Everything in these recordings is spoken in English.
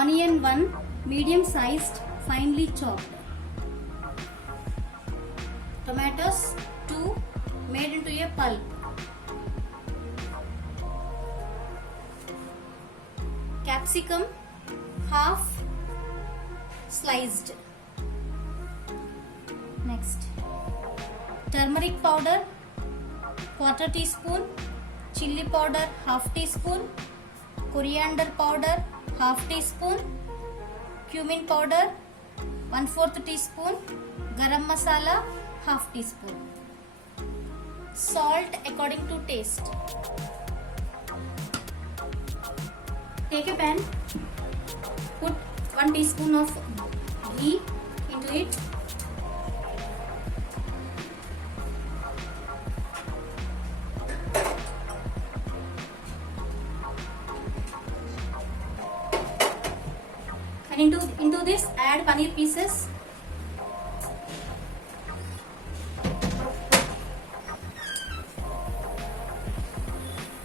Onion 1 medium sized finely chopped. Tomatoes 2 made into a pulp. Capsicum half sliced. Next, turmeric powder quarter teaspoon, chilli powder half teaspoon, coriander powder half teaspoon, cumin powder 1/4 teaspoon, garam masala half teaspoon, salt according to taste. Take a pan, put 1 teaspoon of ghee into it. And into this add paneer pieces.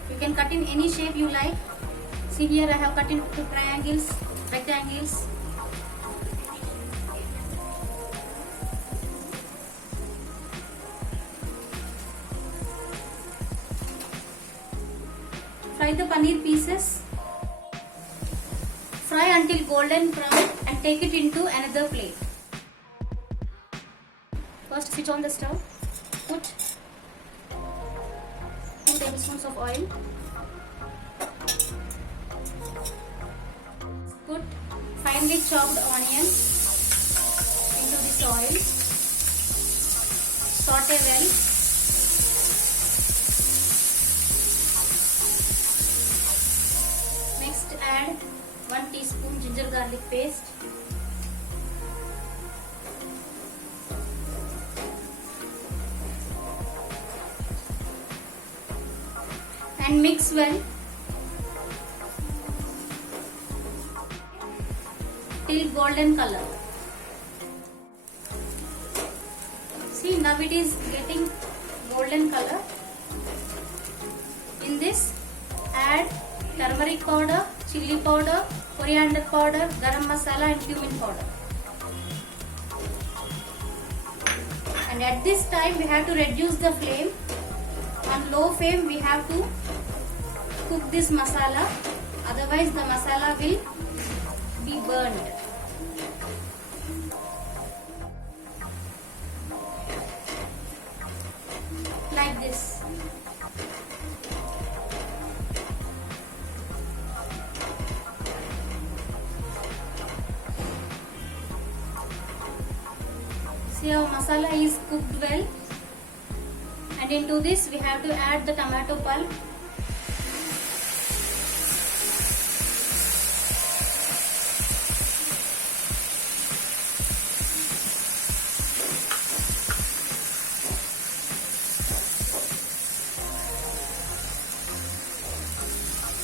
You can cut in any shape you like. See here I have cut into triangles, rectangles. Fry the paneer pieces. Fry until golden brown and take it into another plate. First switch on the stove. Put 2 tablespoons of oil. Put finely chopped onions into this oil. Saute well. Next add 1 teaspoon ginger garlic paste. And mix well till golden color. See, now it is getting golden color. In this add turmeric powder, chilli powder, coriander powder, garam masala and cumin powder. And at this time we have to reduce the flame. On low flame we have to cook this masala, otherwise the masala will be burned. Like this. See, our masala is cooked well, and into this we have to add the tomato pulp.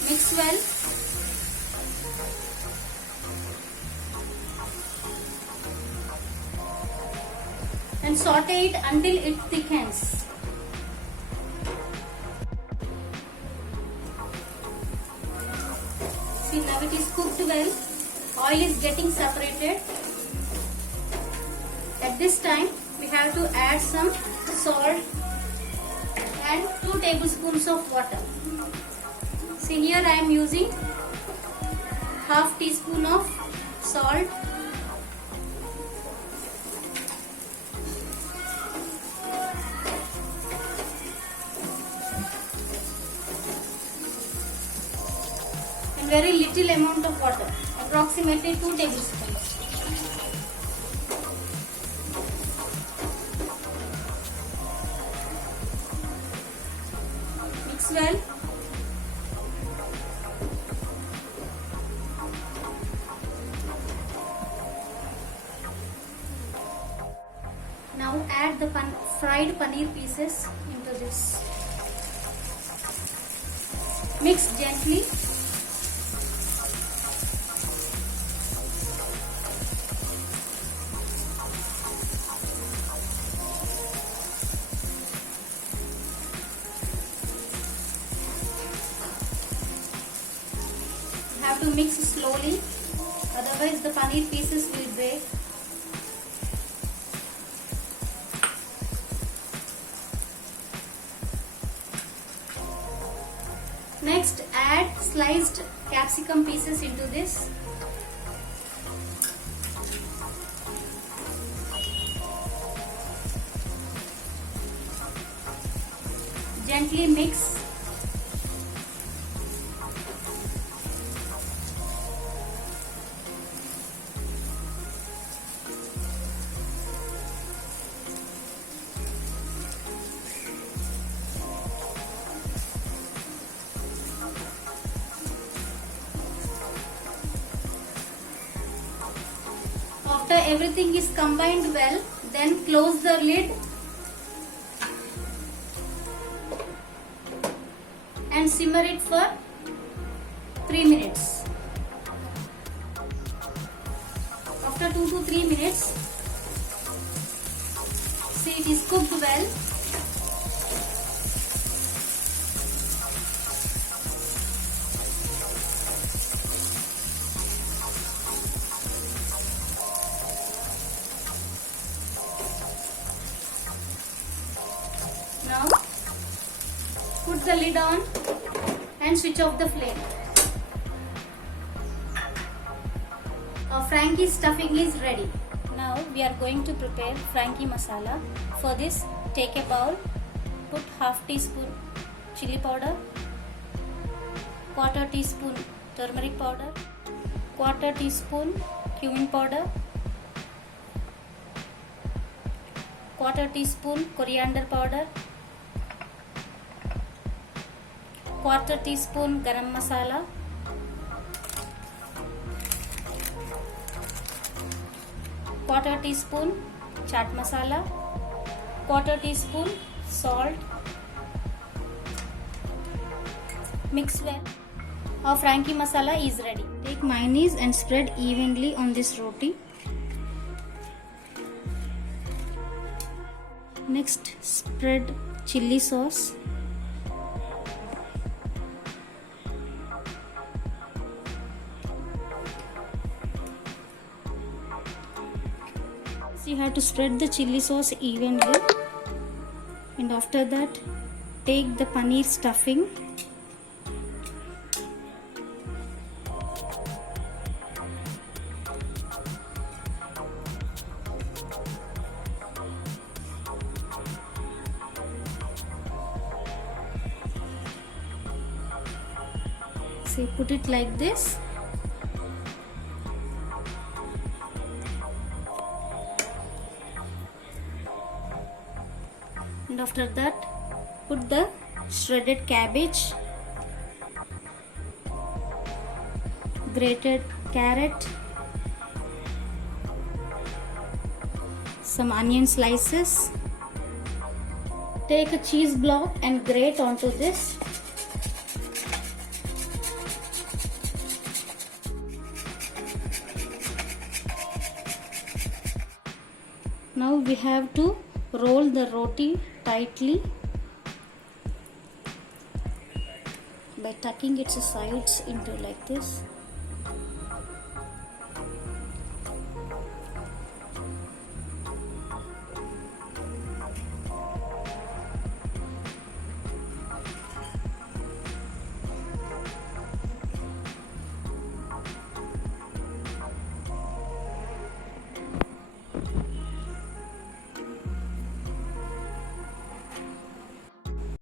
Mix well. And saute it until it thickens. See, now it is cooked well. Oil is getting separated. At this time we have to add some salt and 2 tablespoons of water. See, here I am using half teaspoon of salt. And very little amount of water, approximately 2 tablespoons. Mix well. Now add the fried paneer pieces into this. Mix gently. You have to mix slowly. otherwise the paneer pieces will break. Next, add sliced capsicum pieces into this. Gently mix. After everything is combined well, then close the lid and simmer it for 3 minutes. After 2 to 3 minutes, see it is cooked well. Now put the lid on and switch off the flame. Our Frankie stuffing is ready. Now we are going to prepare Frankie masala. For this, take a bowl, put half teaspoon chili powder, quarter teaspoon turmeric powder, quarter teaspoon cumin powder, quarter teaspoon coriander powder, quarter teaspoon garam masala, quarter teaspoon chaat masala, quarter teaspoon salt. Mix well. Our Frankie masala is ready. Take mayonnaise and spread evenly on this roti. Next, spread chili sauce. So you have to spread the chili sauce evenly, and after that take the paneer stuffing, say put it like this. And after that put the shredded cabbage, grated carrot, some onion slices. Take a cheese block and grate onto this. Now we have to roll the roti tightly by tucking its sides into like this.